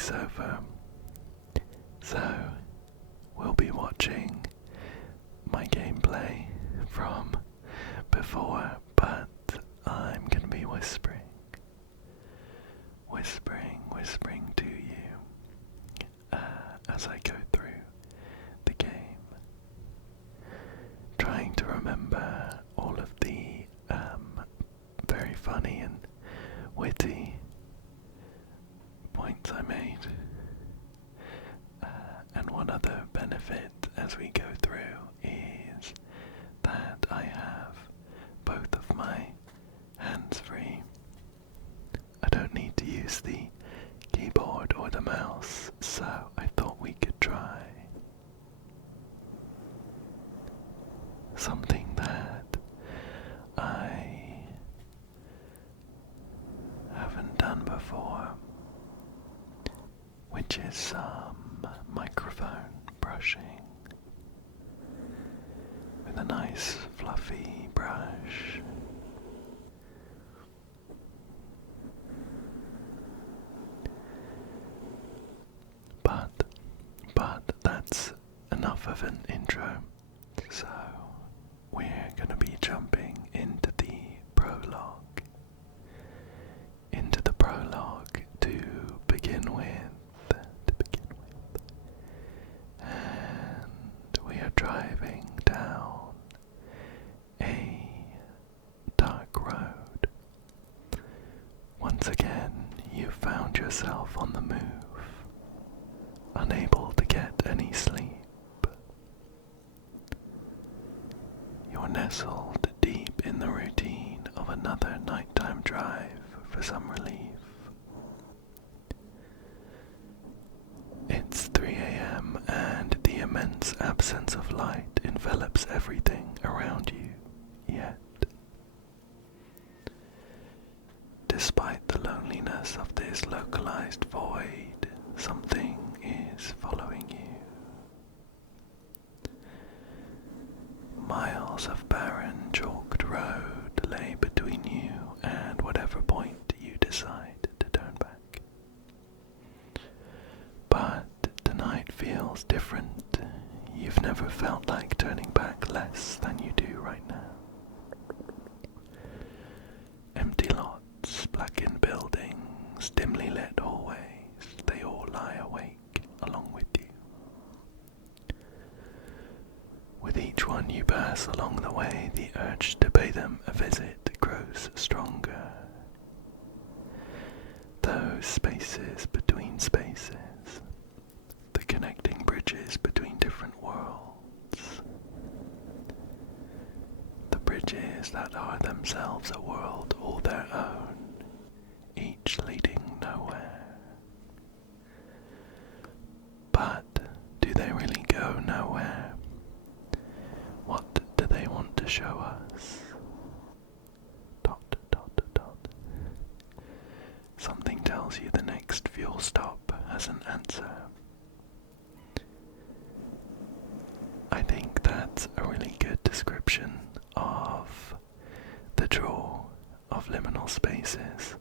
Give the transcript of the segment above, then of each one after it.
voiceover. So, we'll be watching my gameplay from before, but I'm gonna be whispering to you as I go through the game, trying to remember all of the very funny and witty points I made. And one other benefit as we go through is that I have both of my hands free. I don't need to use the keyboard or the mouse, so I thought we could try something that I haven't done before, which is some microphone brushing with a nice fluffy brush. But that's enough of an intro, so we're gonna be jumping into the prologue. To begin with. And we are driving down a dark road. Once again, you found yourself on the move, unable to get any sleep. You're nestled deep in the routine of another nighttime drive for some relief. It's 3 a.m. and the immense absence of light envelops everything around you, yet, despite the loneliness of this localized void, something is following you. Miles of barren, chalked road lay between you and whatever point you decide to turn back. But tonight feels different. You've never felt like turning back less than you do right now. Empty lots, blackened buildings, dimly lit hallways, they all lie awake along with you. With each one you pass along the way, the urge to pay them a visit grows stronger. Those spaces between spaces, the connecting bridges between different worlds, the bridges that are themselves a world all their own, each leading nowhere. But do they really go nowhere? What do they want to show us? ... Something tells you the next fuel stop has an answer. I think that's a really good description of the draw of Liminal Spaces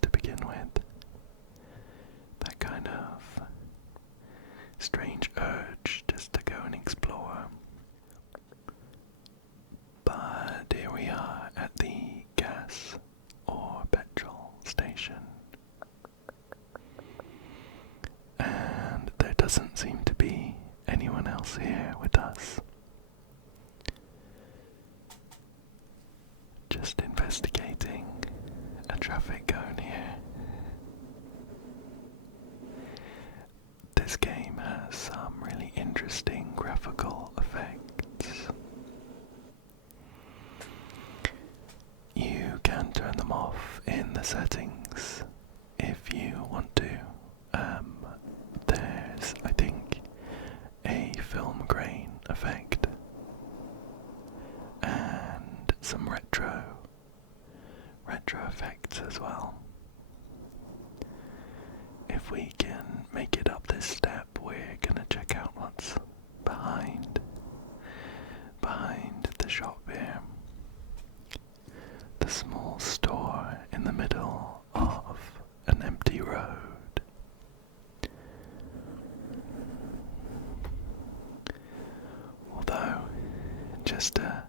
to begin with. That kind of strange urge just to go and explore. But here we are at the gas or petrol station. And there doesn't seem to be anyone else here with us. Just investigating a traffic cone here. This game has some really interesting graphical effects. You can turn them off in the settings if you want to. There's, I think, a film grain effect and some retro effects as well. If we can make it up this step, we're gonna check out what's behind the shop here. The small store in the middle of an empty road. just to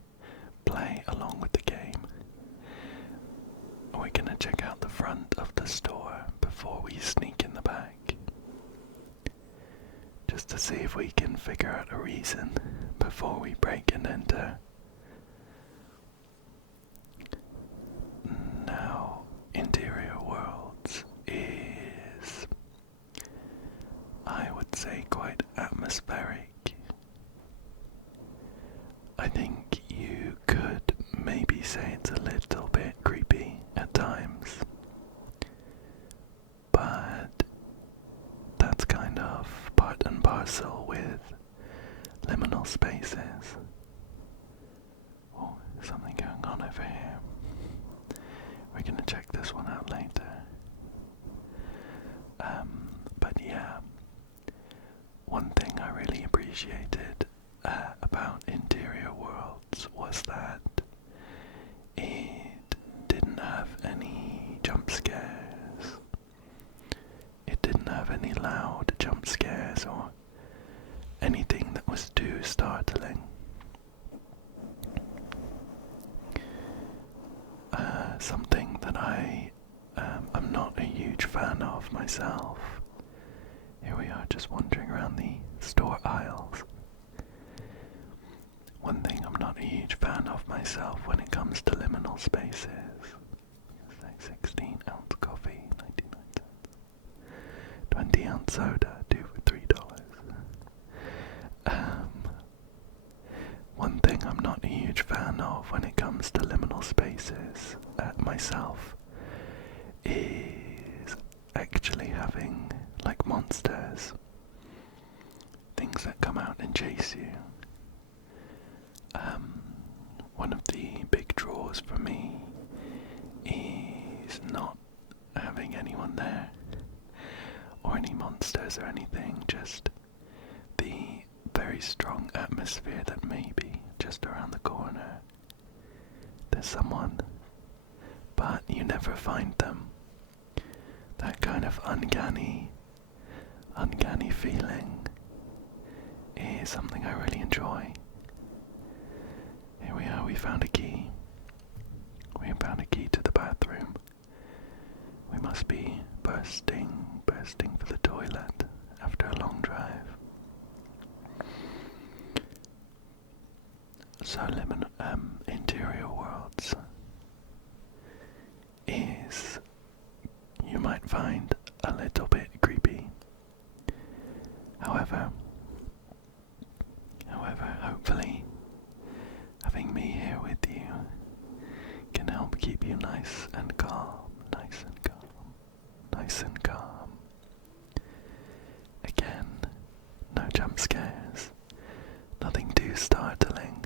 play along with the game. We're gonna check out the front of the store before we sneak in the back, just to see if we can figure out a reason before we break and enter. Now, Interior Worlds is, I would say, quite atmospheric. I think you could maybe say it's a little bit creepy at times, but that's kind of part and parcel with liminal spaces. Oh, something going on over here. We're gonna check this one out later. But yeah, one thing I really appreciated about Interior Worlds was that it didn't have any jump scares. It didn't have any loud jump scares or anything that was too startling. Something that I'm not a huge fan of myself. Here we are, just wandering around the store aisles. One thing I'm not a huge fan of myself when it comes to liminal spaces. 16-ounce coffee, 99 cents. 20-ounce soda, 2 for $3. One thing I'm not a huge fan of when it comes to liminal spaces myself is actually having like monsters, things that come out and chase you. One of the big draws for me is not having anyone there or any monsters or anything, just the very strong atmosphere that maybe just around the corner there's someone, but you never find them. That kind of uncanny feeling is something I really enjoy. Here we are, we found a key. We found a key to the bathroom. We must be bursting for the toilet after a long drive. So Interior Worlds is, you might find, a little bit creepy. However, hopefully, having me here with you can help keep you nice and calm. Again, no jump scares, nothing too startling.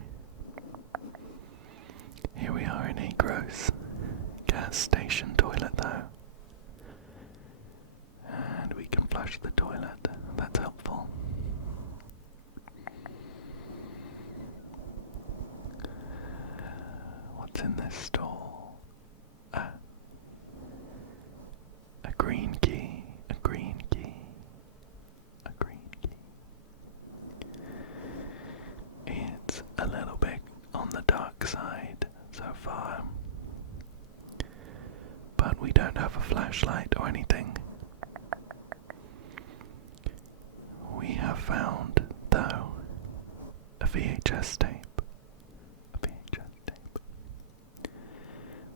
Here we are in a gross gas station toilet though, and we can flush the toilet, that's helpful. What's in this stall? A green key, a green key. It's a little bit on the dark side so far, but we don't have a flashlight or anything. We have found, though, a VHS tape.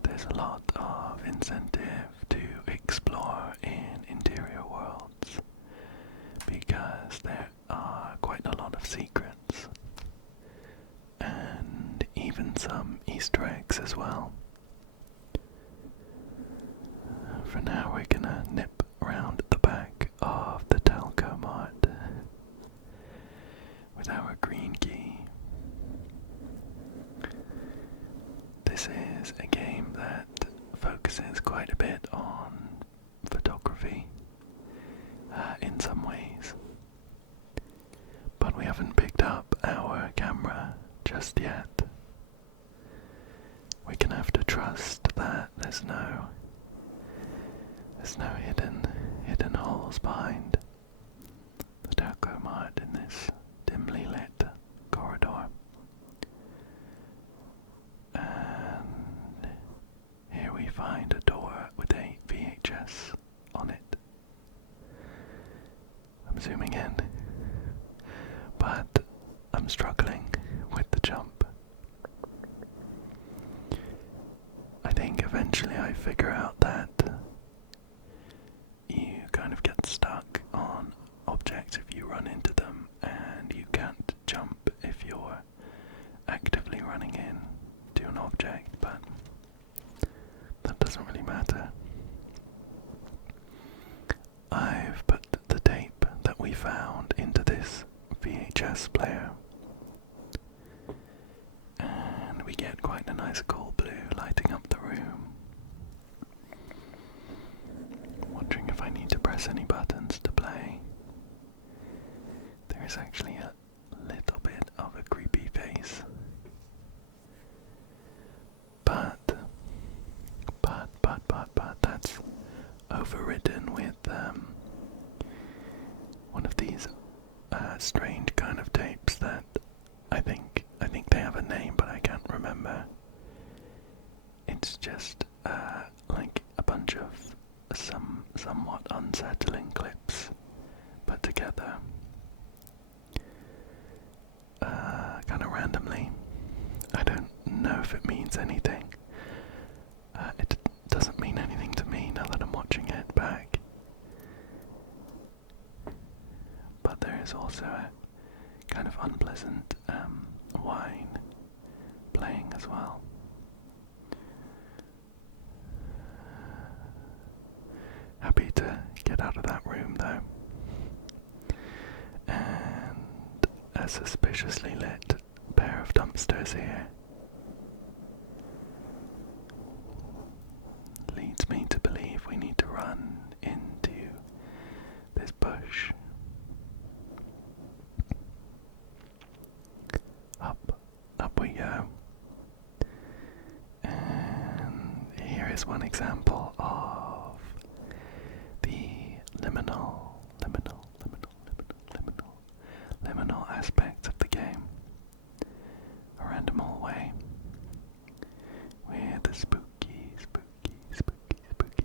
There's a lot of incentive to explore in Interior Worlds because there are quite a lot of secrets and even some Easter eggs as well. For now we're gonna nip around the back of the Telco Mart with our green key. This is a game that focuses quite a bit on photography in some ways, but we haven't picked up our camera just yet. We're gonna have to trust that there's no hidden holes behind the Telco Mart in this dimly lit corridor. figure out that you kind of get stuck on objects if you run into them, and you can't jump if you're actively running in to an object, but that doesn't really matter. I've put the tape that we found into this VHS player, and we get quite a nice cool blue lighting up the room. I'm wondering if I need to press any buttons to play. There is actually a little bit of a creepy face. But that's overridden with one of these strange kind of tapes that I think they have a name, but I can't remember. It's just like a bunch of somewhat unsettling clips put together kind of randomly. I don't know if it means anything. It doesn't mean anything to me now that I'm watching it back. But there is also a kind of unpleasant whine playing as well. Happy to get out of that room though. And a suspiciously lit pair of dumpsters here leads me to believe we need to run into this bush. Up we go. And here is one example of the liminal aspect of the game. A random hallway with a spooky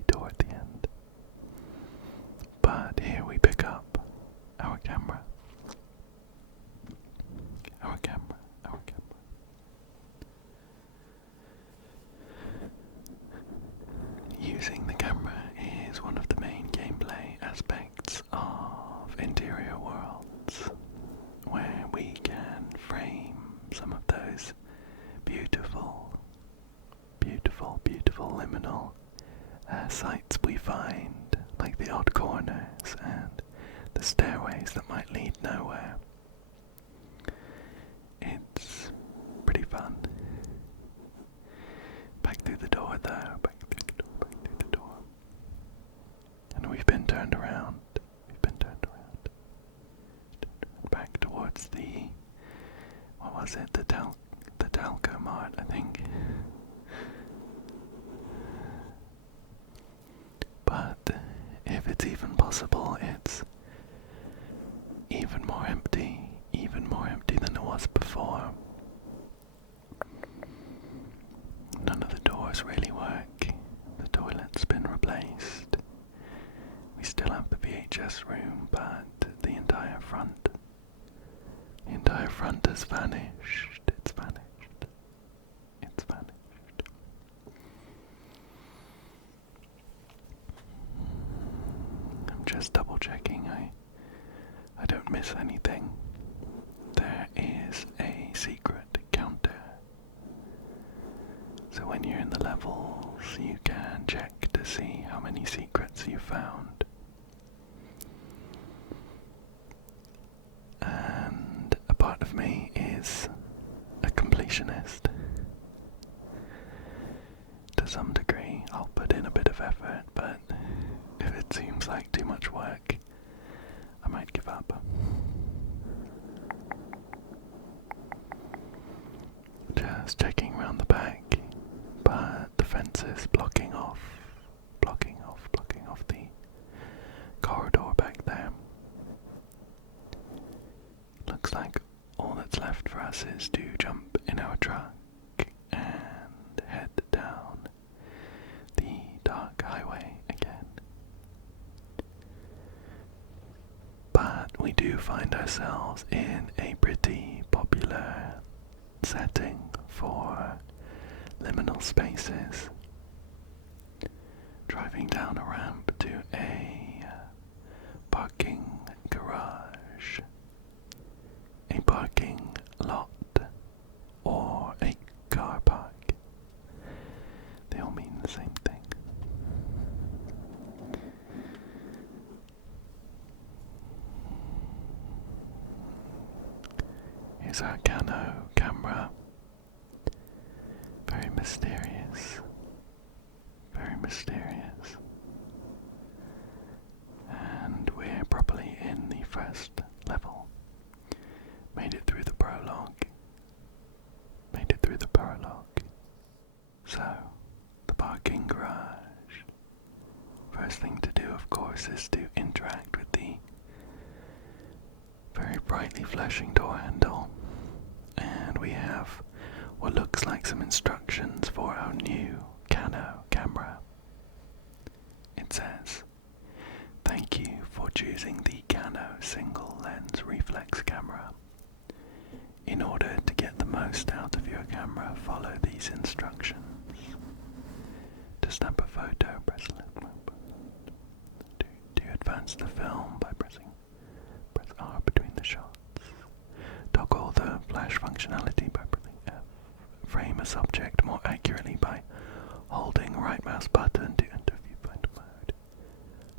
door at the end. But here we pick up our camera. Using the camera is one of the main gameplay aspects of Interior Worlds, where we can frame some of those beautiful liminal sights we find, like the odd corners and the stairways that might lead nowhere. It's pretty fun. Back through the door though, back through the door. And we've been turned around. Back towards the, what was it, the Talco Mart, I think. But if it's even possible, it's even more empty than it was before. None of the doors really work. The toilet's been replaced. We still have the VHS room, but the entire front has vanished. It's vanished. I'm just double checking I don't miss anything. There is a secret counter. So when you're in the levels, you can check to see how many secrets you found. And a part of me is a completionist. To some degree, I'll put in a bit of effort, but if it seems like too much work, I might give up. Just checking around the back, but the fence is blocking off the corridor back there. Looks like all that's left for us is to jump in our truck and head down the dark highway again. But we do find ourselves in a pretty popular setting for liminal spaces. driving down a ramp to a parking garage, a parking lot, or a car park. They all mean the same thing. Here's our Cano camera. Very mysterious. Very mysterious. And we're properly in the first level. Made it through the prologue. So, the parking garage. First thing to do, of course, is to interact with the very brightly flashing door handle. And we have what looks like some instructions for our new Cano camera. It says, "Thank you for choosing the Cano single lens reflex camera. In order to get the most out of your camera, follow these instructions. To snap a photo, press to advance the film by press R between the shots. Toggle the flash functionality by pressing F. Frame a subject more accurately by holding right mouse button to enter viewfinder mode.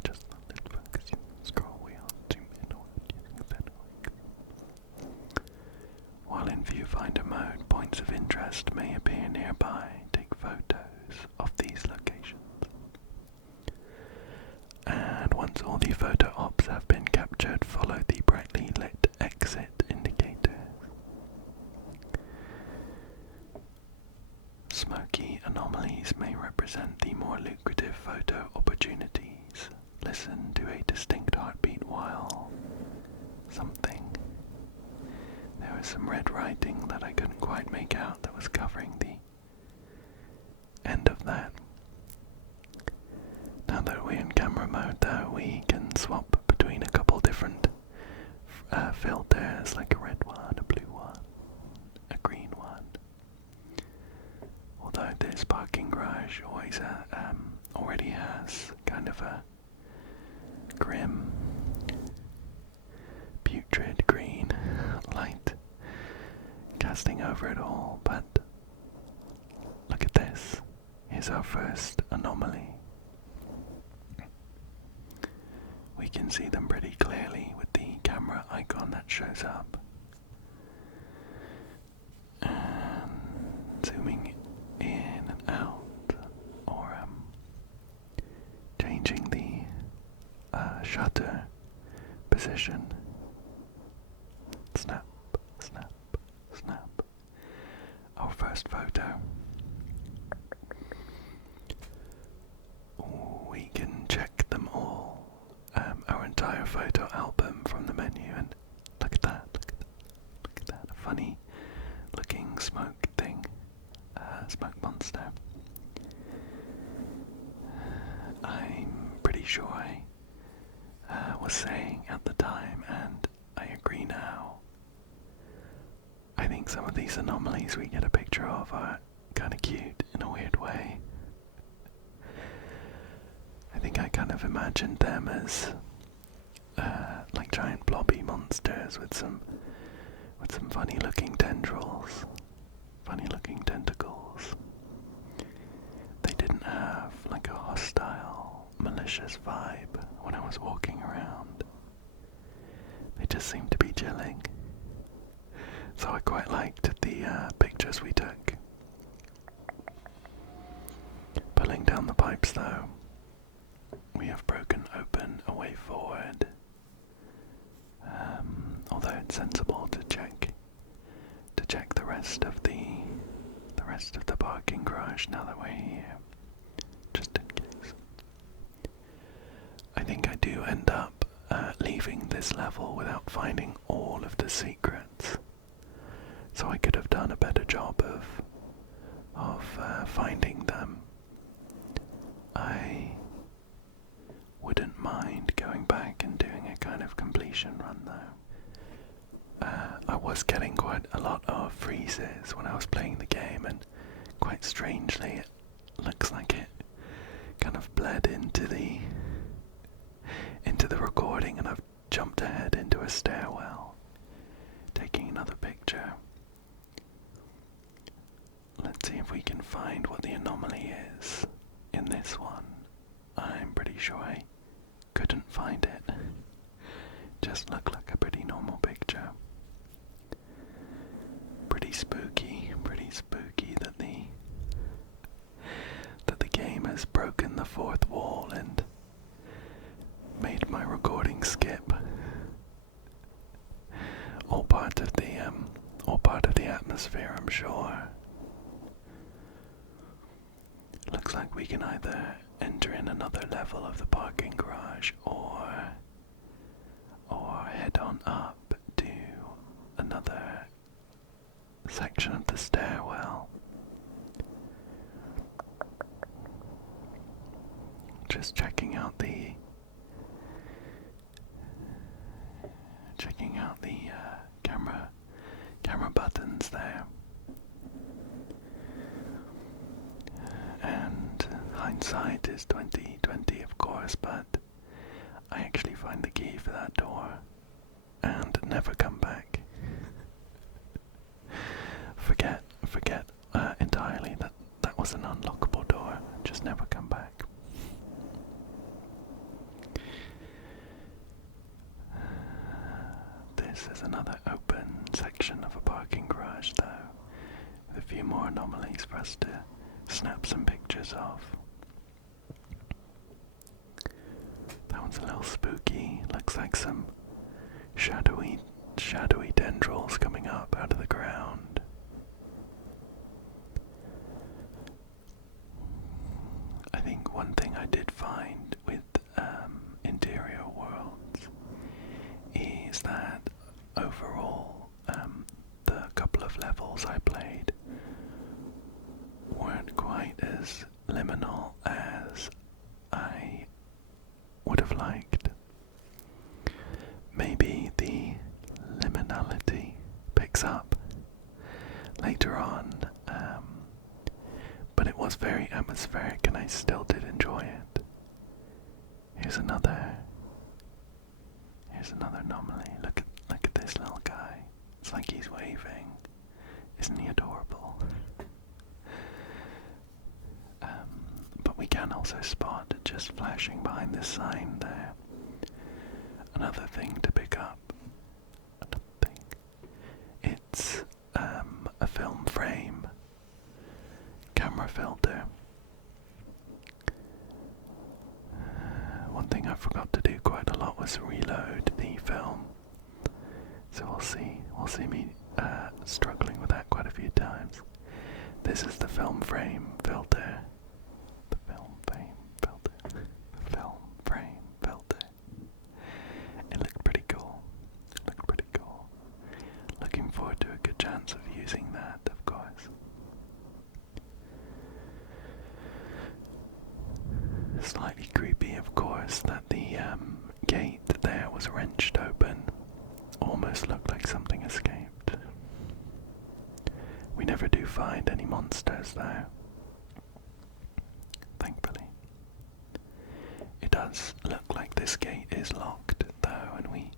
Just the lid focus, scroll wheel, zoom in or out using the pen. While in viewfinder mode, points of interest may appear nearby. Take photos of these locations. And once all the photo ops have been captured, follow the brightly lit exit indicator. Smoky anomalies may represent the more lucrative photo opportunities. Listen to a distinct heartbeat while something. There was some red writing that I couldn't quite make out that was covering the end of that. Now that we're in camera mode though, we can swap between a couple different filters, like a red one, a blue one, a green one. Although this parking garage already has kind of a grim, putrid green light casting over it all, but look at this. Here's our first anomaly. We can see them pretty clearly with the camera icon that shows up. And zooming in and out, or changing the shutter position. Snap, snap, snap. Our first photo. We can check them all. Our entire photo album from the menu, and look at that, look at that, a funny looking smoke thing, smoke monster. I'm pretty sure I was saying at the time, and I agree now, I think some of these anomalies we get a picture of are kind of cute in a weird way. I think I kind of imagined them as like giant blobby monsters with some funny looking tendrils, funny looking tentacles. They didn't have like a hostile, malicious vibe when I was walking around. They just seemed to be chilling. So I quite liked the pictures we took. Pulling down the pipes though, we have broken open a way forward. Although it's sensible to check the rest of the parking garage now that we're here, just in case. I think I do end up leaving this level without finding all of the secrets, so I could have done a better job of finding them. I wouldn't mind going back and doing a kind of completion run though. I was getting quite a lot of freezes when I was playing the game, and quite strangely it looks like it kind of bled into the recording, and I've jumped ahead into a stairwell, taking another picture. Let's see if we can find what the anomaly is in this one. I'm pretty sure I couldn't find it. Just looked like a pretty normal picture. Pretty spooky that the game has broken the fourth wall and made my recording skip. All part of the atmosphere, I'm sure. Looks like we can either enter in another level of the parking garage or head on up to another section of the stairwell. Just checking out the camera buttons there. And hindsight is 20/20, of course, but I actually find the key for that door and never come back. Forget entirely that was an unlockable door. Just never come back. This is another open section of a parking garage, though, with a few more anomalies for us to snap some pictures of. That one's a little spooky. Looks like some shadowy tendrils coming up out of the ground. I think one thing I did find with interior worlds is that overall the couple of levels I played weren't quite as liminal as I would have liked. Maybe the liminality picks up later on, but it was very atmospheric and I still did enjoy it. Here's another anomaly. Look at this little guy. It's like he's waving. Isn't he adorable? But we can also spot just flashing behind this sign there. Another thing to pick up. It's a film frame camera filter. One thing I forgot to do quite a lot was reload the film. So we'll see me struggling with that quite a few times. This is the film frame filter. The film frame filter. The film frame filter. It looked pretty cool. Looking forward to a good chance of using that, of course. Slightly creepy, of course, that the gate there was wrenched open. Almost looked like something escaped. We never do find any monsters, though. Thankfully. It does look like this gate is locked, though, and we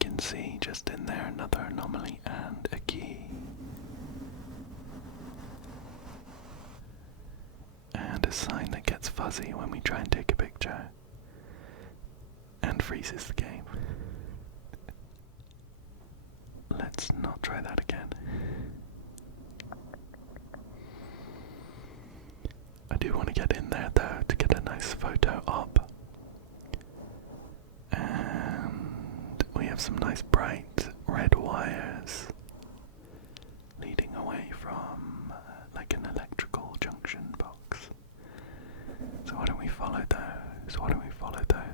can see just in there another anomaly and a key. And a sign that gets fuzzy when we try and take a picture and freezes the game. Let's not try that again. I do want to get in there though to get a nice photo op. And we have some nice bright red wires leading away from like an electrical junction box. So why don't we follow those?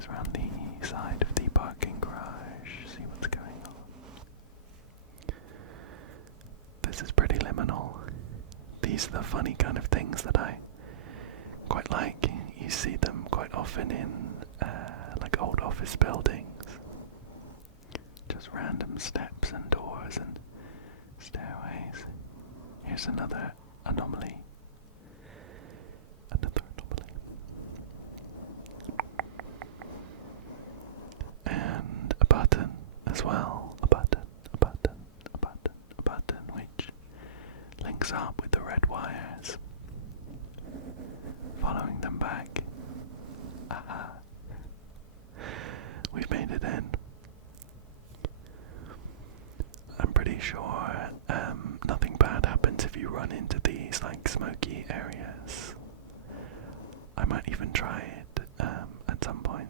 Around the side of the parking garage, see what's going on. This is pretty liminal. These are the funny kind of things that I quite like. You see them quite often in like old office buildings. Just random steps and doors and stairways. Here's another anomaly. hooks up with the red wires. Following them back. Aha. We've made it in. I'm pretty sure nothing bad happens if you run into these like smoky areas. I might even try it at some point.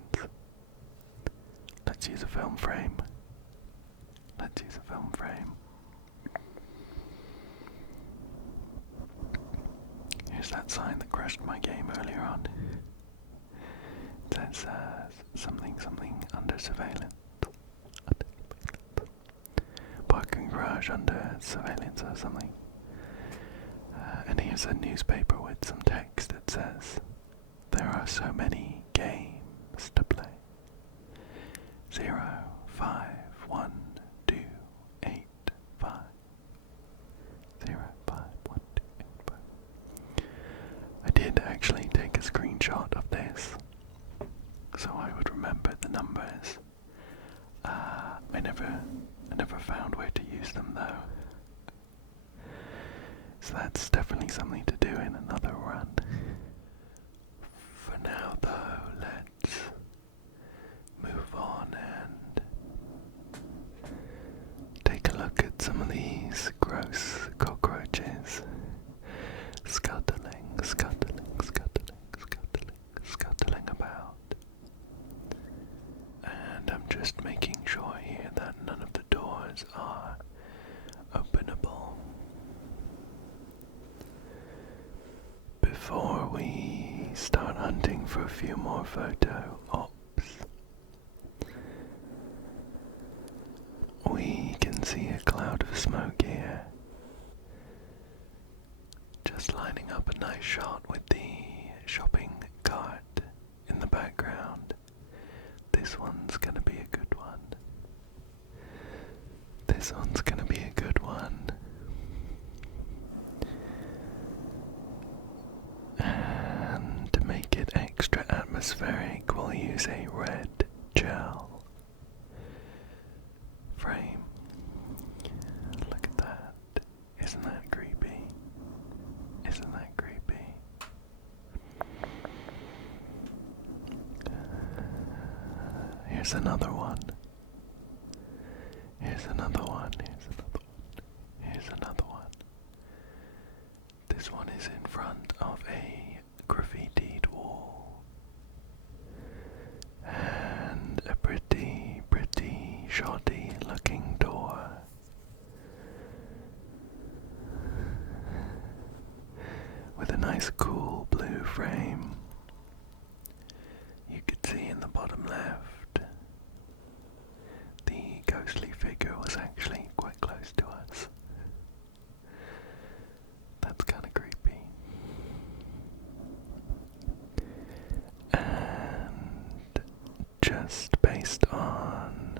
Let's use a film frame. Let's use a film frame. Here's that sign that crashed my game earlier on. It says something under surveillance. Parking garage under surveillance or something. And here's a newspaper with some text that says, "There are so many games to play. 0, 5, 1, 2, 8, 5. 0, 5, 1, 2, 8, 5. I did actually take a screenshot of this, so I would remember the numbers. I never found where to use them though. So that's definitely something to do in another run. For now though, let's move on and take a look at some of these gross cockroaches scuttling about. And I'm just making sure here that none of the doors are openable. Before we start hunting for a few more photo ops, we can see a cloud of smoke here. Just lining up a nice shot with the shopping cart in the background. This one's gonna be a good one. This one's gonna be a good one. And to make it extra atmospheric, we'll use a red gel frame. Look at that. Isn't that creepy? Isn't that creepy? Here's another one. Here's another one. Here's another one. Here's another one. This one is in front of a graffitied wall. And a pretty shoddy looking door. With a nice cool blue frame. You could see in the bottom left, the ghostly figure was actually quite close to us. That's kind of creepy. And just based on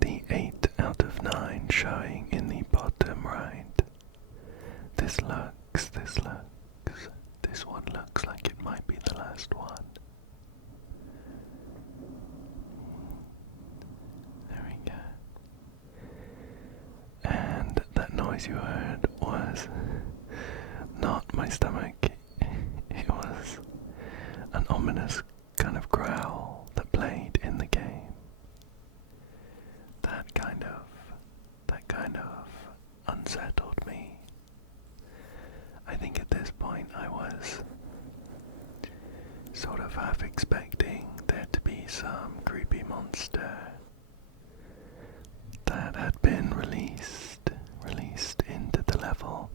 the 8 out of 9 showing in the bottom right, this one looks like it might be the last one. There we go. And that noise you heard was not my stomach. It was an ominous kind of growl that played in the game. That kind of unsettled me. I think at this point I was sort of half expecting there to be some creepy monster that had been released into the level.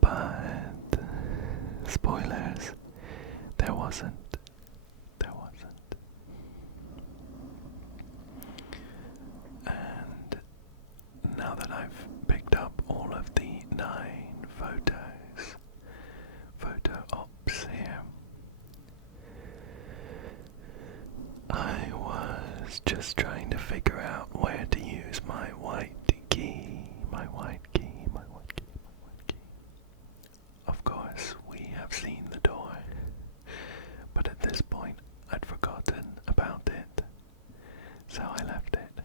But spoilers, there wasn't. And now that I've picked up all of the 9 photo ops here, I was just trying to figure out where to use my white key. Of course, we have seen the door, but at this point I'd forgotten about it, so I left it.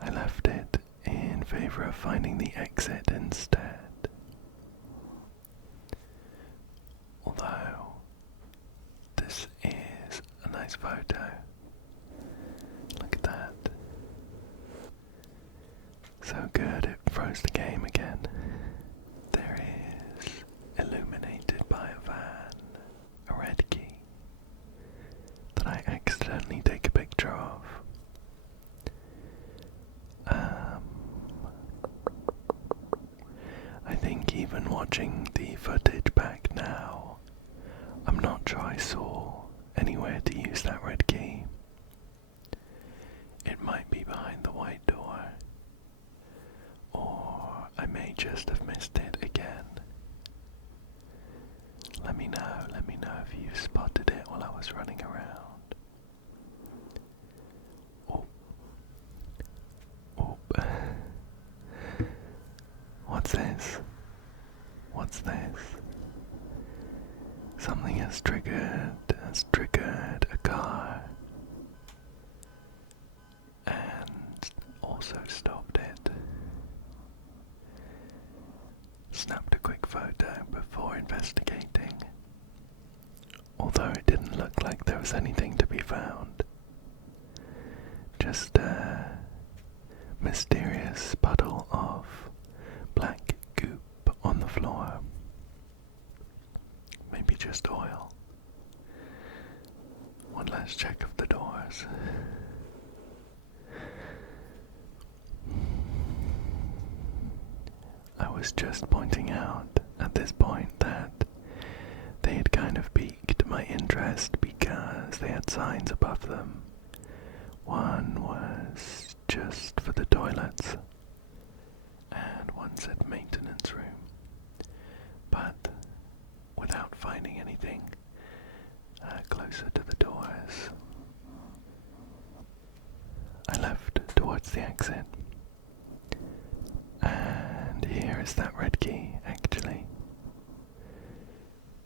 I left it in favor of finding the exit instead. Although, this is a nice photo. Look at that. So good it froze the game again. There is, illuminated by a van, a red key that I accidentally take a picture of. I think even watching the footage back now, I'm not sure I saw anywhere to use that red key. It might be behind the white door, or I may just have missed it again. Let me know if you spotted it while I was running around. Oh. Oh. What's this? What's this? Something has triggered a car and also stopped it. Snapped a quick photo before investigating, although it didn't look like there was anything to be found. Just a mysterious puddle of black goop on the floor. Maybe just oil. One last check of the doors. I was just pointing out at this point that they had kind of piqued my interest because they had signs above them. One was just for the toilets, and one said maintenance room. But without finding anything closer to the doors, I left towards the exit. And here is that red key, actually.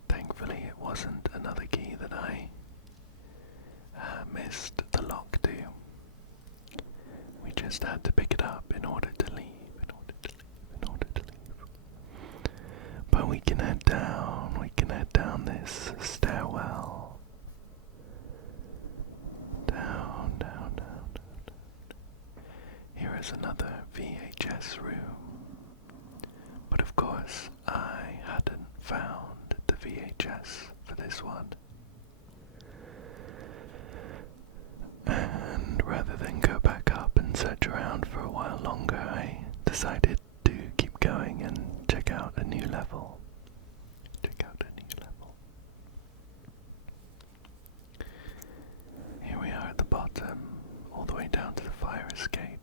Thankfully it wasn't another key that I missed the lock to. We just had to pick it up in order to leave, But we can head down this stairwell. Down. Here is another VHS room. But of course, I hadn't found the VHS for this one. And rather than go back up and search around for a while longer, I decided to keep going and check out a new level. Here we are at the bottom, all the way down to the fire escape.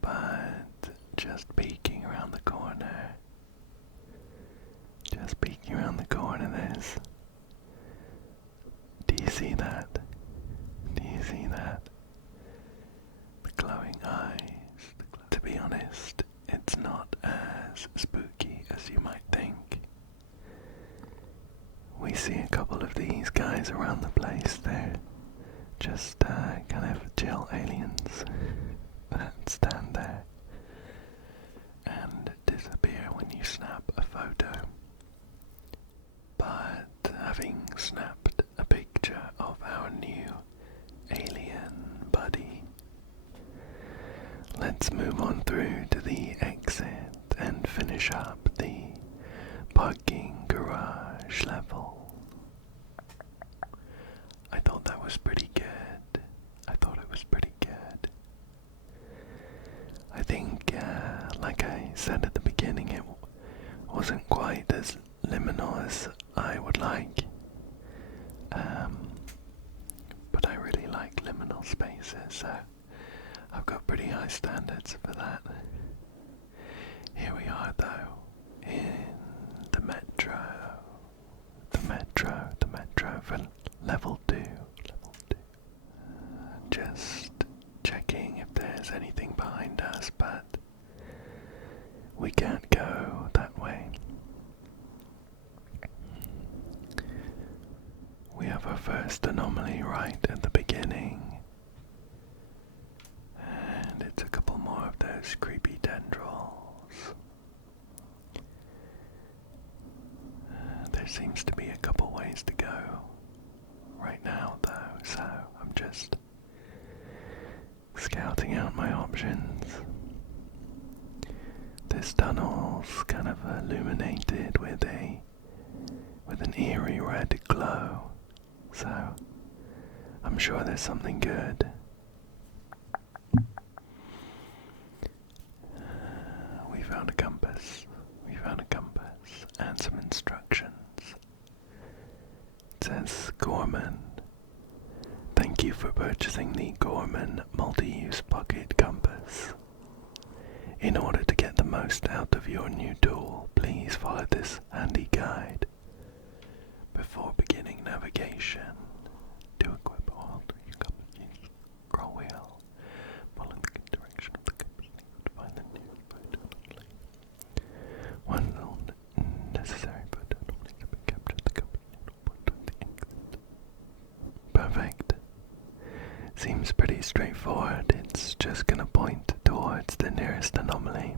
But just peeking around the corner. There's... Do you see that? The glowing eyes. To be honest, it's not as spooky as you might think. We see a couple of these guys around the place. They're just kind of chill aliens that stand there and disappear when you snap a photo. But having snapped a picture of our new alien buddy, let's move on through to the exit and finish up the parking garage level. I thought that was pretty good. I think, like I said at the beginning, it wasn't quite as liminal as I would like. But I really like liminal spaces, so I've got pretty high standards for that. Here we are though, in the metro for level 2. Just checking if there's anything behind us, but we can't go that way. We have our first anomaly right at the beginning, and it's a couple more of those those creepy tendrils. There seems to be a couple ways to go right now though, so I'm just scouting out my options. This tunnel's kind of illuminated with an eerie red glow, so I'm sure there's something good. We found a compass. And some instructions. It says, Gorman, thank you for purchasing the Gorman multi-use pocket compass. In order to get the most out of your new tool, please follow this handy guide. Before beginning navigation, to equip or alter your compass, use scroll wheel. Follow the direction of the compass to find the nearest point. One necessary photo normally can be captured the compass on the exit. Perfect. Seems pretty straightforward. It's just gonna point towards the nearest anomaly.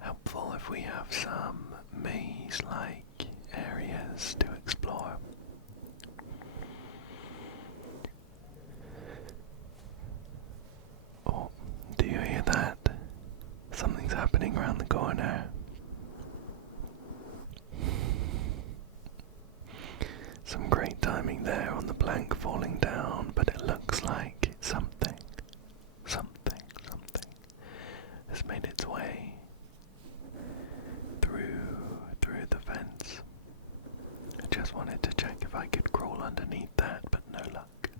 Helpful if we have some maze-like areas to explore. Oh, do you hear that? Something's happening around the corner. Some great timing there on the plank falling down, but it looks like something has made its way through the fence. I just wanted to check if I could crawl underneath that, but no luck.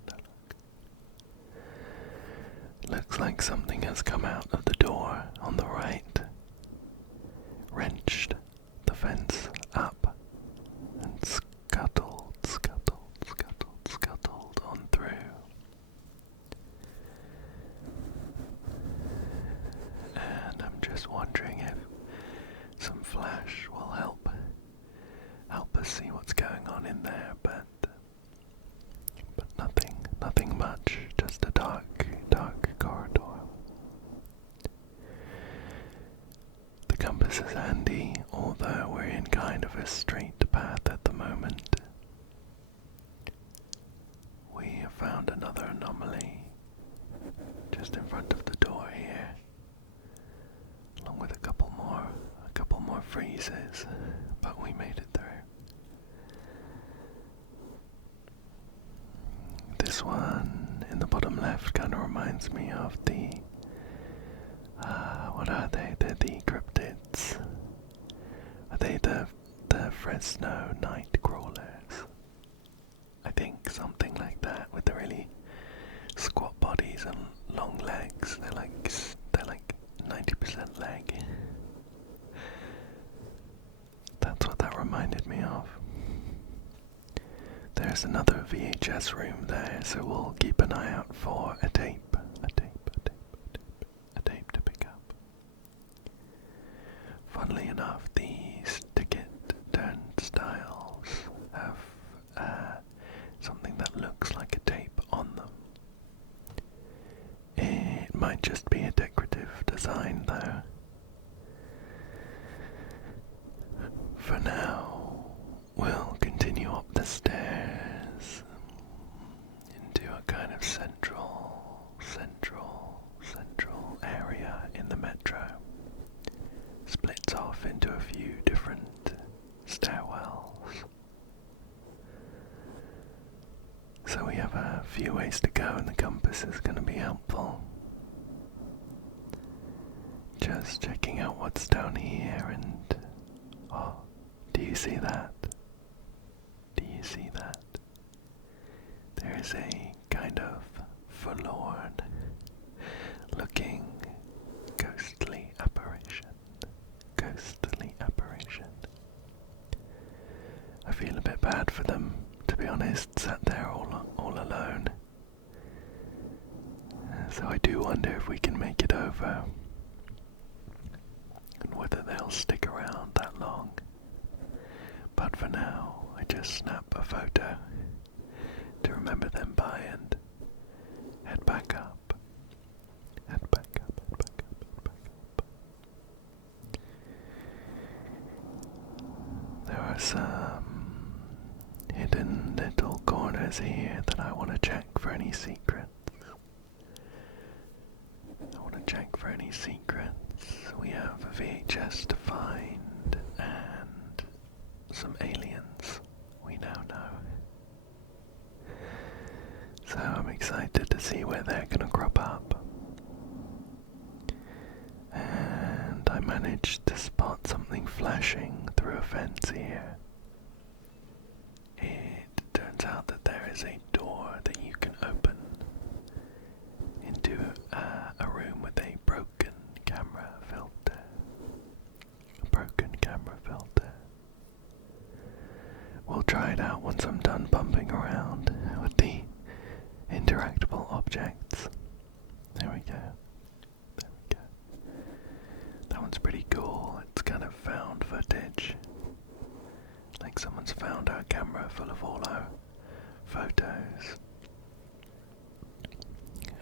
Looks like something has come out of the door on the right, wrenched the fence up, and scuttled on through. And I'm just wondering if some flash will help us see what's going on in there, but nothing much, just a dark corridor. The compass is handy, although we're in kind of a straight path at the moment. We have found another anomaly just in front of the door here, along with a couple more freezes, but we made it through. This one in the bottom left kind of reminds me of the what are they? They're the cryptids. Are they the Fresno night crawlers? I think something like that, with the really squat bodies and long legs. They're like 90% leg. That's what that reminded me of. There's another VHS room there, so we'll keep an eye out for a tape to pick up. Funnily enough, these ticket turnstiles have something that looks like a tape on them. It might just be a decorative design though. For now, we'll continue up the stairs into a kind of central area in the metro. Splits off into a few different stairwells. So we have a few ways to go, and the compass is going to be helpful. Just checking out what's down here, and oh, do you see that? There is a kind of forlorn looking ghostly apparition. I feel a bit bad for them, to be honest, sat there all alone. So I do wonder if we can make it over, and whether they'll stick around that long. But for now, I just snap a photo to remember them by and head back up. are some hidden little corners here that I want to check for any secrets. We have a VHS to find and some aliens we now know. So I'm excited to see where they're gonna crop up. And I managed to spot something flashing through a fence here. It turns out that there is a door that you can open into a room with a broken camera filter. We'll try it out once I'm done bumping around with the interactable objects. There we go. That one's pretty cool. It's kind of found footage. Like someone's found our camera full of all our photos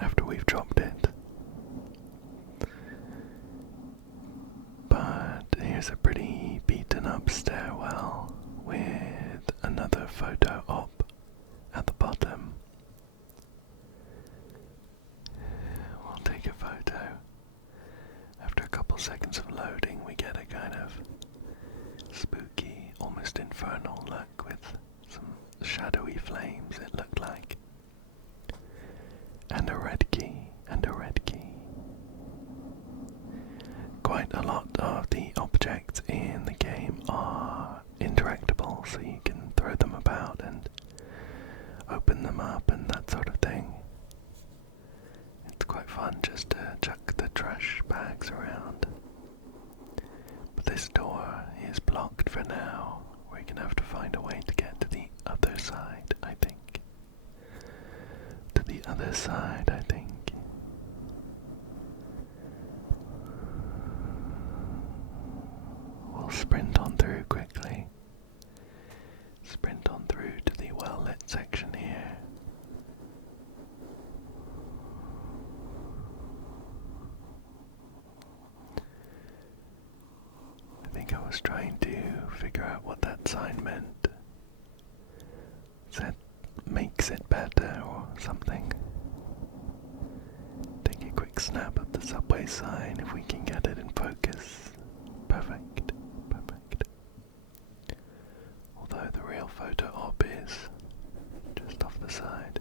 after we've dropped it. But here's a pretty beaten up stairwell with another photo op at the bottom. We'll take a photo. After a couple seconds of loading, we get a kind of spooky, almost infernal look with some shadowy flames, it looked like. And a red key. Quite a lot of the objects in the game are interactable, so you can throw them about and open them up and that sort of thing. It's quite fun just to chuck the trash bags around. But this door is blocked for now. We're gonna have to find a way to get to the other side, I think. We'll sprint on through quickly. Sprint on through to the well-lit section here. I think I was trying to figure out what that sign meant. Said makes it better or something. Take a quick snap of the subway sign if we can get it in focus. Perfect. Although the real photo op is just off the side.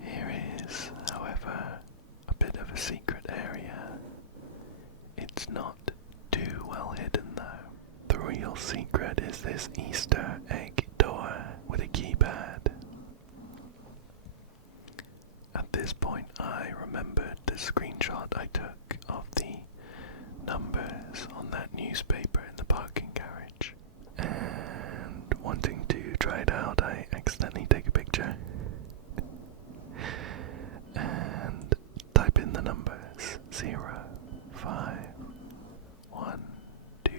Here is, however, a bit of a secret area. It's not too well hidden though. The real secret is this Easter egg door with a keypad. At this point I remembered the screenshot I took of the numbers on that newspaper in the parking garage. And wanting to try it out, I accidentally take a picture and type in the numbers 0, 5, 1, 2,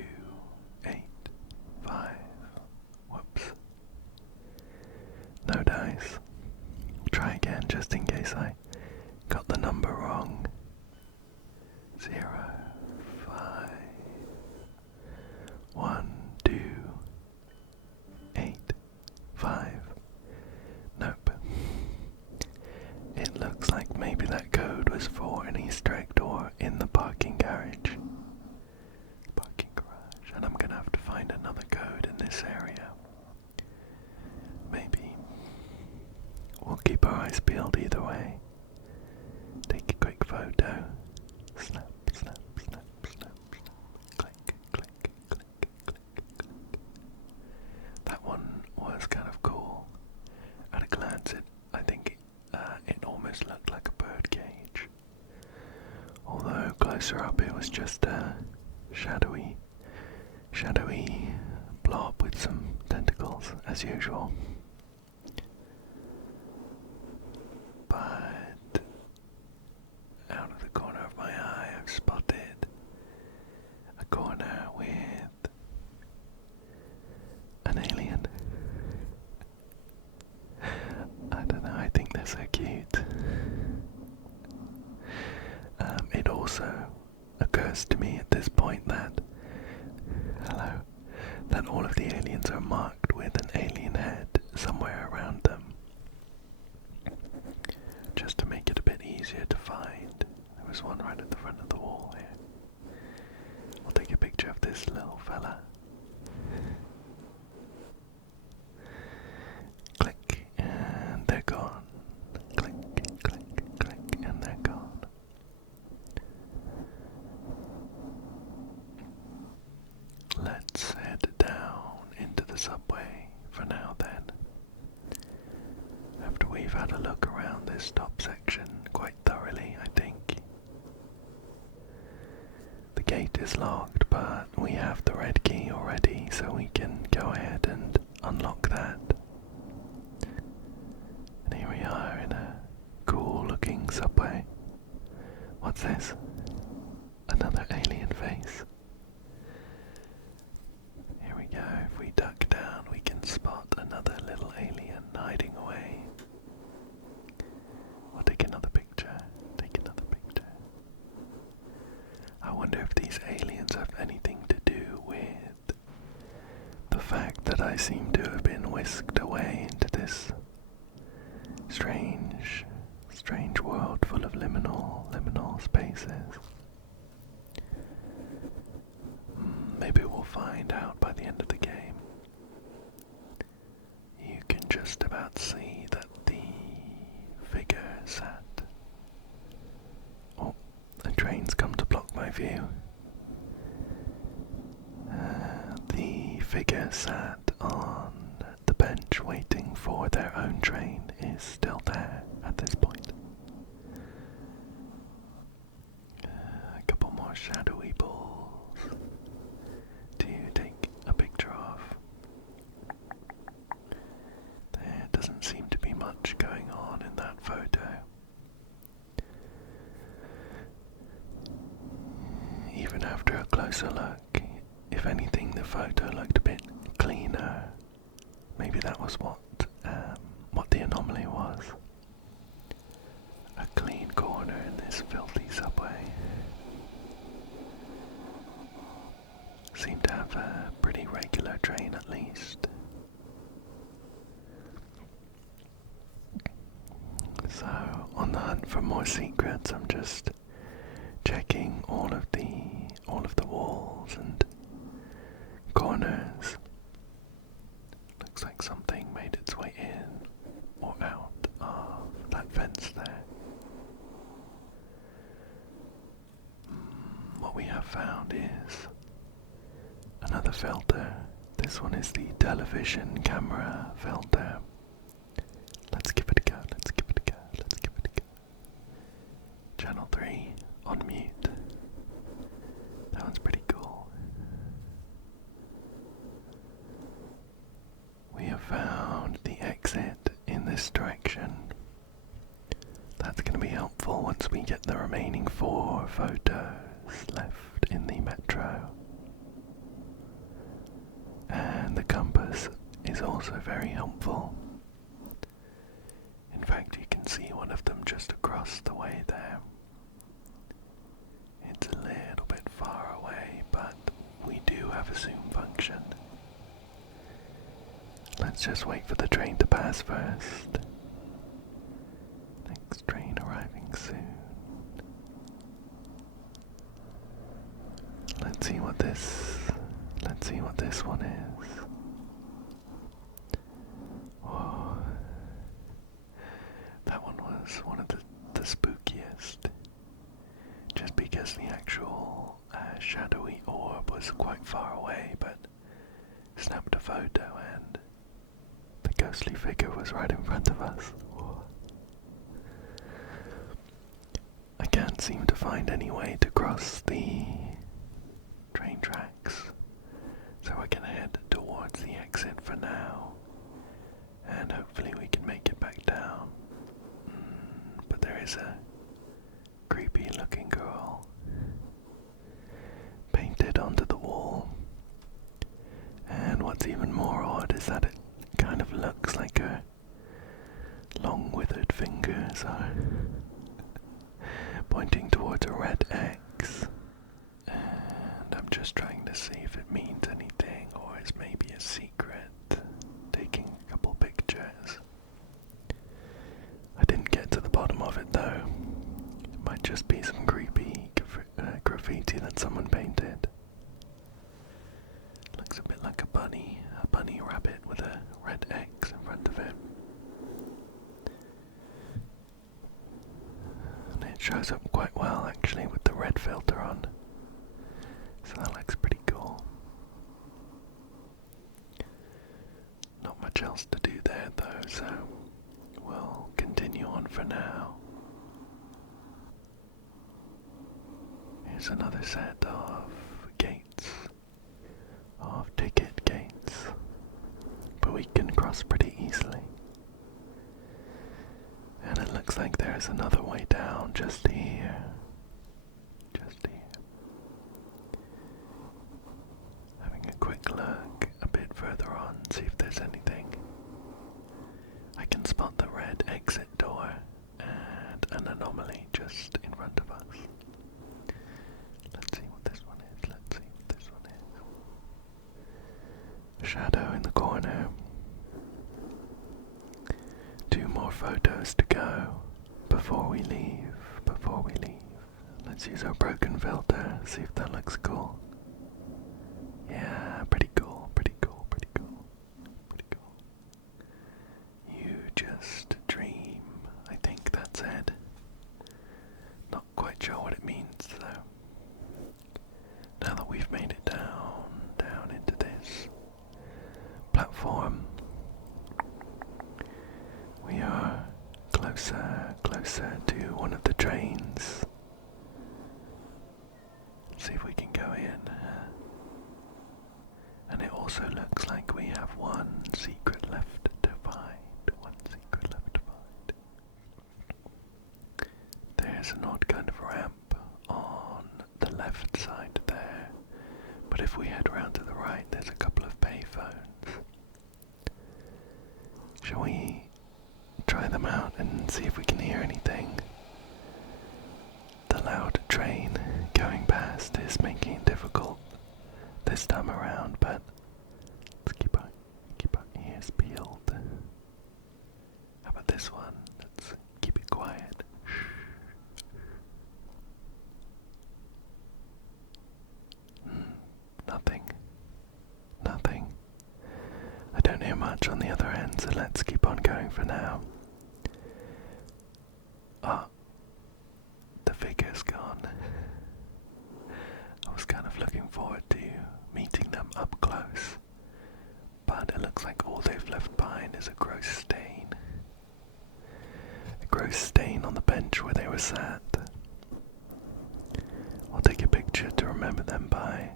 8, 5. Whoops. No dice. Try again just in case I got the number wrong. 0, 5, 1, 2, 8, 5. Nope. It looks like maybe that code was for an Easter egg door in the parking garage. And I'm gonna have to find another code in this area. Maybe. We'll keep our eyes peeled either way. Take a quick photo. Snap. Click. That one was kind of cool. At a glance, I think it almost looked like a bird cage. Although closer up, it was just a shadowy blob with some tentacles, as usual. But out of the corner of my eye, I've spotted a corner with an alien. I don't know, I think they're so cute. It also occurs to me at this point that that all of the aliens are marked with an alien head somewhere around them, just to make it a bit easier to find. There was one right at the front of the wall here. I'll take a picture of this little fella. Click, and they're gone. Click, click, click, and they're gone. Let's head down into the subway for now then. After we've had a look around this top section quite thoroughly, I think. The gate is locked, but we have the red key already, so we can go ahead and unlock that. And here we are in a cool looking subway. What's this? Another alien face. Here we go, if we duck down we can spot another little alien hiding away. We'll take another picture, I wonder if these aliens have anything to do with the fact that I seem to have been whisked away into this strange world full of liminal spaces. Maybe we'll find out by the end of the game. You can just about see that the figure sat. Oh, the train's come to block my view. The figure sat on the bench waiting for their own train is still there at this point. A couple more shadowy balls to take a picture of. There doesn't seem to be much going on in that photo. Even after a closer look, if anything the photo looked a bit cleaner. Maybe that was what the anomaly was. A clean corner in this filthy subway. Seemed to have a pretty regular train at least. So, on the hunt for more secrets, I'm just checking all of the walls and corners. Looks like something made its way in or out of that fence there. What we have found is another filter. This one is the television camera filter. Let's give it a go, let's give it a go, let's give it a go. Channel 3 on mute. That one's pretty cool. We have found the exit in this direction. That's going to be helpful once we get the remaining 4 photos left in the metro. And the compass is also very helpful. In fact, you can see one of them just across the way there. It's a little bit far away, but we do have a zoom function. Let's just wait for the train to pass first. Next train arriving soon. Let's see what this one is. Whoa. That one was one of the spookiest. Just because the actual shadowy orb was quite far away, but snapped a photo and the ghostly figure was right in front of us. Whoa. I can't seem to find any way to cross the train tracks, so we're gonna head towards the exit for now, and hopefully we can make it back down. But there is a creepy looking girl painted onto the wall, and what's even more odd is that it kind of looks like her long withered fingers are pointing towards a red X, and I'm just trying to see if it means anything or is just be some creepy graffiti that someone painted. Looks a bit like a bunny rabbit with a red X in front of it. And it shows up quite well actually with the red filter on. So that looks pretty cool. Not much else to do there though, so we'll continue on for now. Here's another set of gates, of ticket gates, but we can cross pretty easily. And it looks like there's another way down just here. Just here. Having a quick look a bit further on, see if there's anything. I can spot the red exit door and an anomaly just in front of us. Let's see what this one is. Let's see what this one is. A shadow in the corner. 2 more photos to go before we leave. Let's use our broken filter, see if that looks cool. Yeah, pretty cool. You just dream. I think that's it. Not quite sure what it means though. Now that we've made it down into this platform, we are closer to one of the trains. See if we can go in. And it also looks like we have one secret left to find. There's an odd kind of ramp on the left side there, but if we head around to the right, there's a couple of payphones. Shall we try them out and see if we can hear anything? The loud train going past is making it difficult this time around, but let's keep our ears peeled. How about this one? Let's keep it quiet. Nothing. I don't hear much on the other end, so let's keep on going for now. Ah, the figure's gone. I was kind of looking forward to meeting them up close, but it looks like all they've left behind is a gross stain. A gross stain on the bench where they were sat. I'll take a picture to remember them by.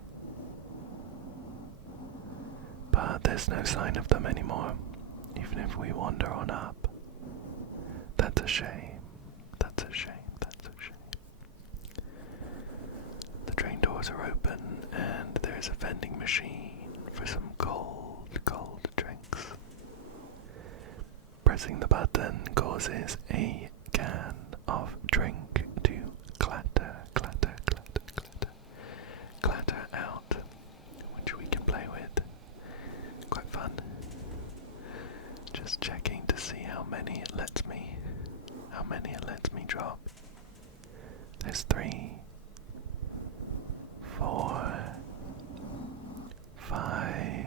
But there's no sign of them anymore, even if we wander on up. That's a shame. The train doors are open and there's a vending machine for some cold drinks. Pressing the button causes a can of drink to clatter out, which we can play with. Quite fun. Just checking to see how many it lets me drop. There's 3, 4, 5,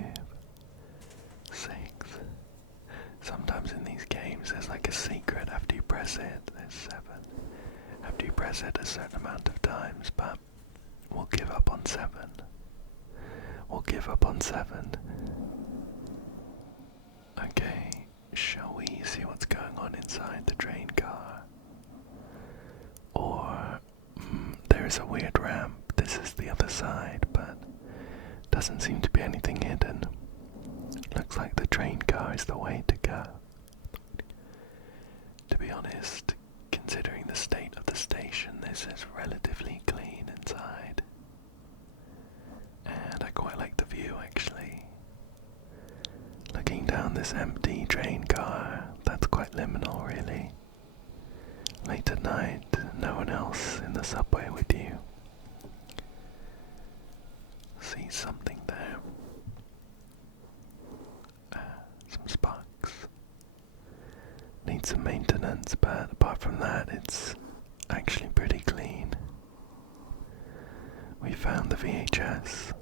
6. Sometimes in these games there's like a secret after you press it. There's 7. After you press it a certain amount of times, but we'll give up on 7. Okay, shall we see what's going on inside the train car? Or there's a weird ramp. This is the other side, but doesn't seem to be anything hidden. Looks like the train car is the way to go. To be honest, considering the state of the station, this is relatively clean inside. And I quite like the view actually. Looking down this empty train car, that's quite liminal really. Late at night, no one else in the subway with you. See something there. Some sparks. Needs some maintenance, but apart from that, it's actually pretty clean. found the VHS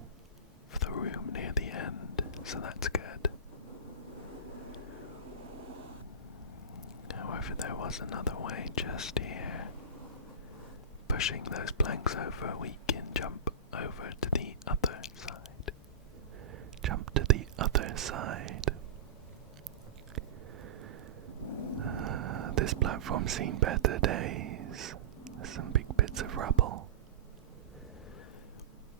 for the room near the end, so that's good. However, there was another way just here. Pushing those planks over, we can jump over to the other side. Jump to the other side. This platform's seen better days. There's some big bits of rubble.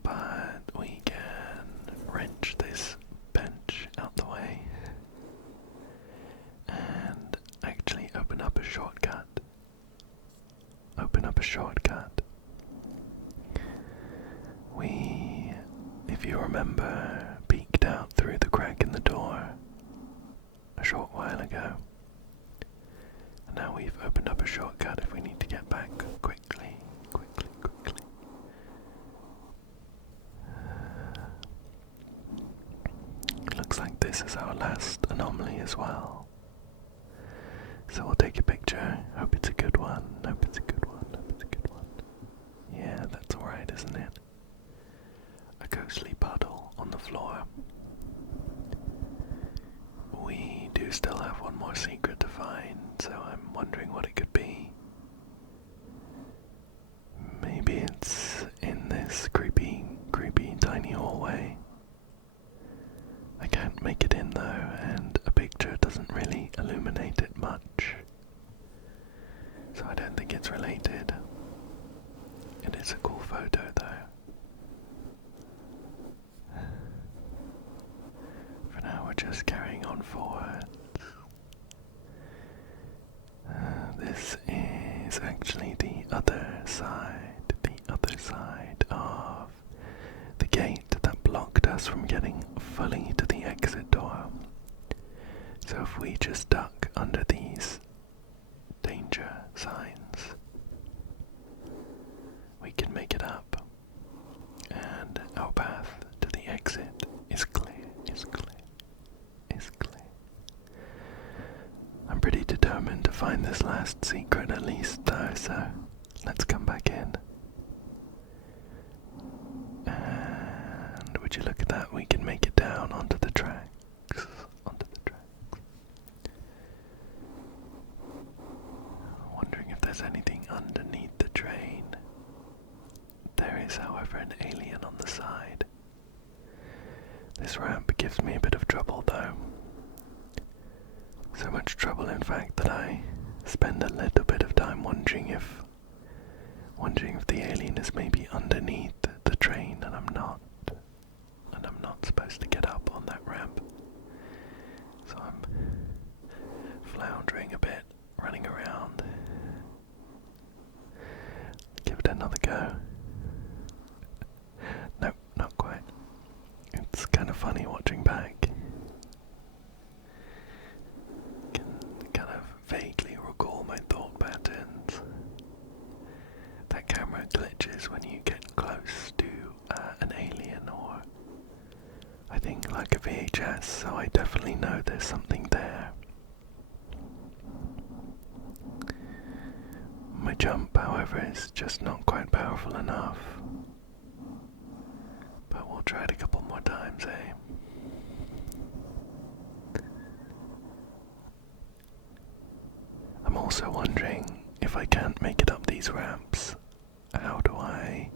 But we can wrench this bench out the way and actually open up a shortcut. We, if you remember, peeked out through the crack in the door a short while ago. And now we've opened up a shortcut if we need to get back quickly. Looks like this is our last anomaly as well. So we'll take a picture. Hope it's a good one. Yeah, that's alright, isn't it? A ghostly puddle on the floor. We do still have one more secret to find, so I'm wondering what it could be. Maybe it's in this creepy tiny hallway. I can't make it in though, and a picture doesn't really illuminate it much. So I don't think it's related. It is a cool photo though. For now we're just carrying on forward. This is actually the other side of the gate that blocked us from getting fully to the exit door. So if we just duck under these danger signs, we can make it up, and our path to the exit is clear. I'm pretty determined to find this last secret at least though, so let's come back in. And would you look at that, we can make it down onto the tracks. Wondering if there's anything underneath the train. There is, however, an alien on the side. This ramp gives me a bit of trouble though. So much trouble, in fact, that I spend a little bit of time wondering if the alien is maybe underneath the train and I'm not supposed to get up on that ramp. So I'm floundering a bit, running around. Give it another go. Nope, not quite. It's kind of funny watching back. Can kind of vaguely recall my thought patterns. That camera glitches when you get close to an alien or I think like a VHS, so I definitely know there's something there. My jump, however, is just not quite powerful enough. But we'll try it a couple more times, eh? I'm also wondering if I can't make it up these ramps. How do I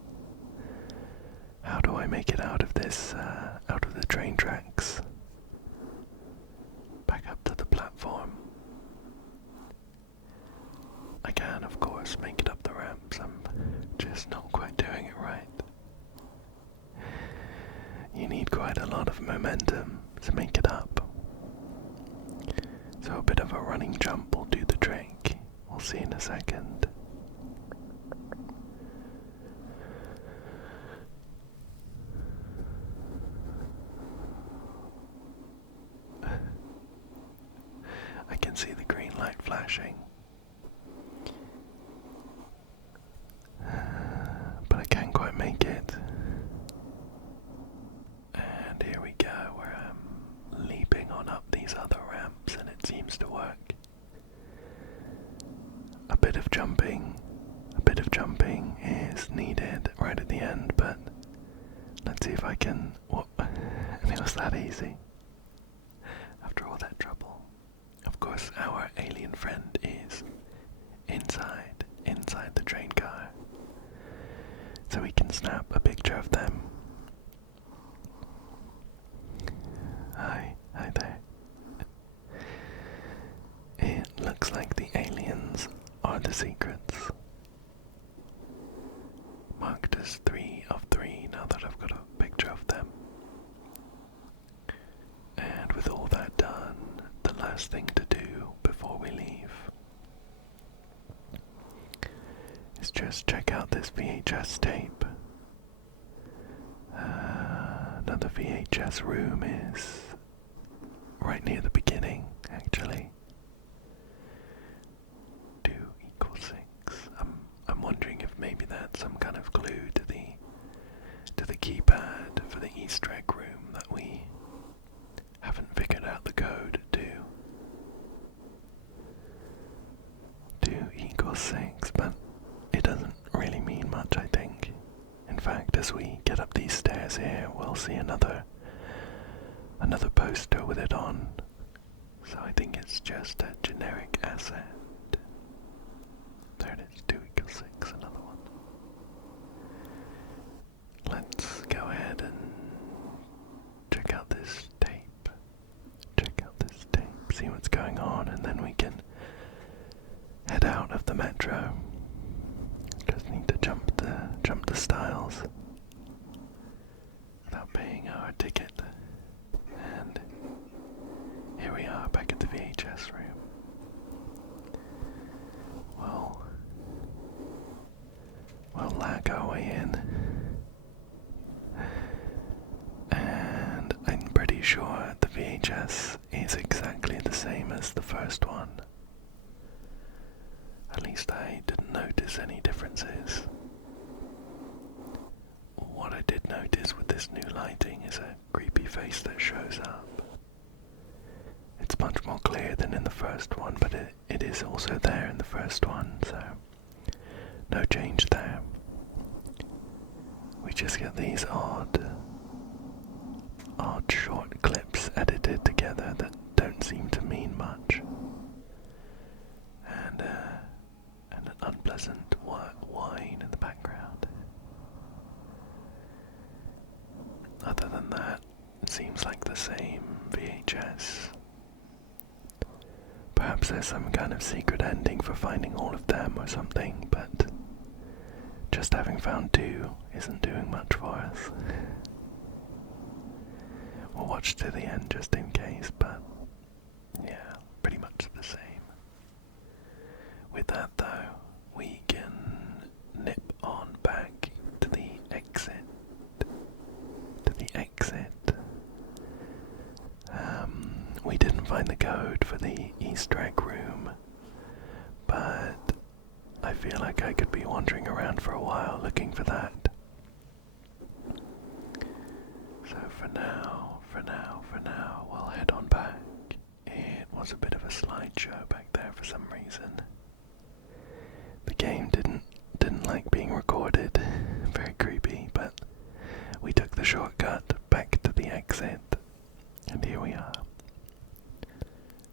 make it out of this, out of the train tracks? Back up to the platform. I can, of course, make it up the ramps. I'm just not quite doing it right. You need quite a lot of momentum to make it up. So a bit of a running jump will do the trick. We'll see in a second. I can see the green light flashing. But I can't quite make it. And here we go, where I'm leaping on up these other ramps and it seems to work. A bit of jumping is needed right at the end, but see if I can... What? And it was that easy. After all that trouble. Of course, our alien friend is inside the train car. So we can snap a picture of them. Hi there. It looks like the aliens are the secrets. Marked as 3 of 3 now that I've got a picture of them. And with all that done, the last thing to do before we leave is just check out this VHS tape. Now the VHS room is right near the beginning, actually. 2 equals 6. I'm wondering if maybe that's some kind of clue to the keypad for the Easter egg room that we haven't figured out the code to. 2 equals 6, but it doesn't really mean much, I think. In fact, as we get up these stairs here, we'll see another poster with it on. So I think it's just a generic asset. There it is, 2 equals 6, another one. Let's go ahead and check out this tape. See what's going on, and then we can head out of the metro. Just need to jump the stiles without paying our ticket. And here we are back at the VHS room. We'll lag our way in. And I'm pretty sure the VHS is exactly the same as the first one. At least I didn't notice any differences. What I did notice with this new lighting is a creepy face that shows up. It's much more clear than in the first one, but it is also there in the first one, so no change there. We just get these odd short clips edited together that don't seem to mean much. And an unpleasant whine in the background. Other than that, it seems like the same VHS. Perhaps there's some kind of secret ending for finding all of them or something, but just having found 2 isn't doing much for us. We'll watch to the end just in case, but yeah, pretty much the same. With that though, we can nip on back to the exit. We didn't find the code for the Easter egg room, but I feel like I could be wandering around for a while looking for that. So for now, we'll head on back. It was a bit of a slideshow back there for some reason. The game didn't like being recorded. Very creepy, but we took the shortcut back to the exit, and here we are.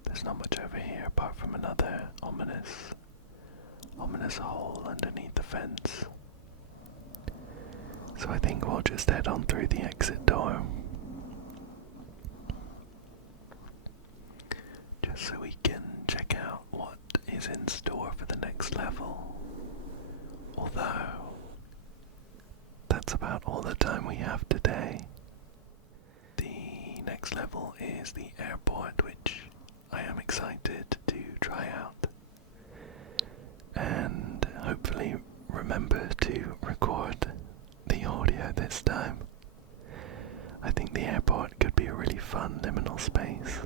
There's not much over here apart from another ominous hole underneath the fence. So I think we'll just head on through the exit door. Just so we can check out what is in store for the next level. Although, that's about all the time we have today. The next level is the airport, which I am excited to try out. And hopefully remember to record the audio this time. I think the airport could be a really fun liminal space.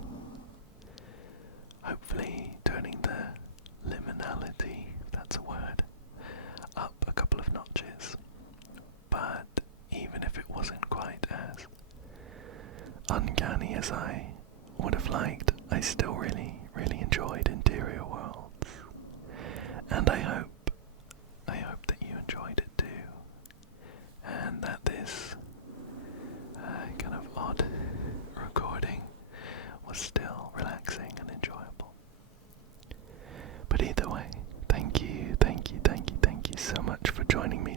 Hopefully turning the liminality, if that's a word, up a couple of notches. But even if it wasn't quite as uncanny as I would have liked, I still really enjoyed Interior Worlds. And I hope that you enjoyed it too. And that this joining me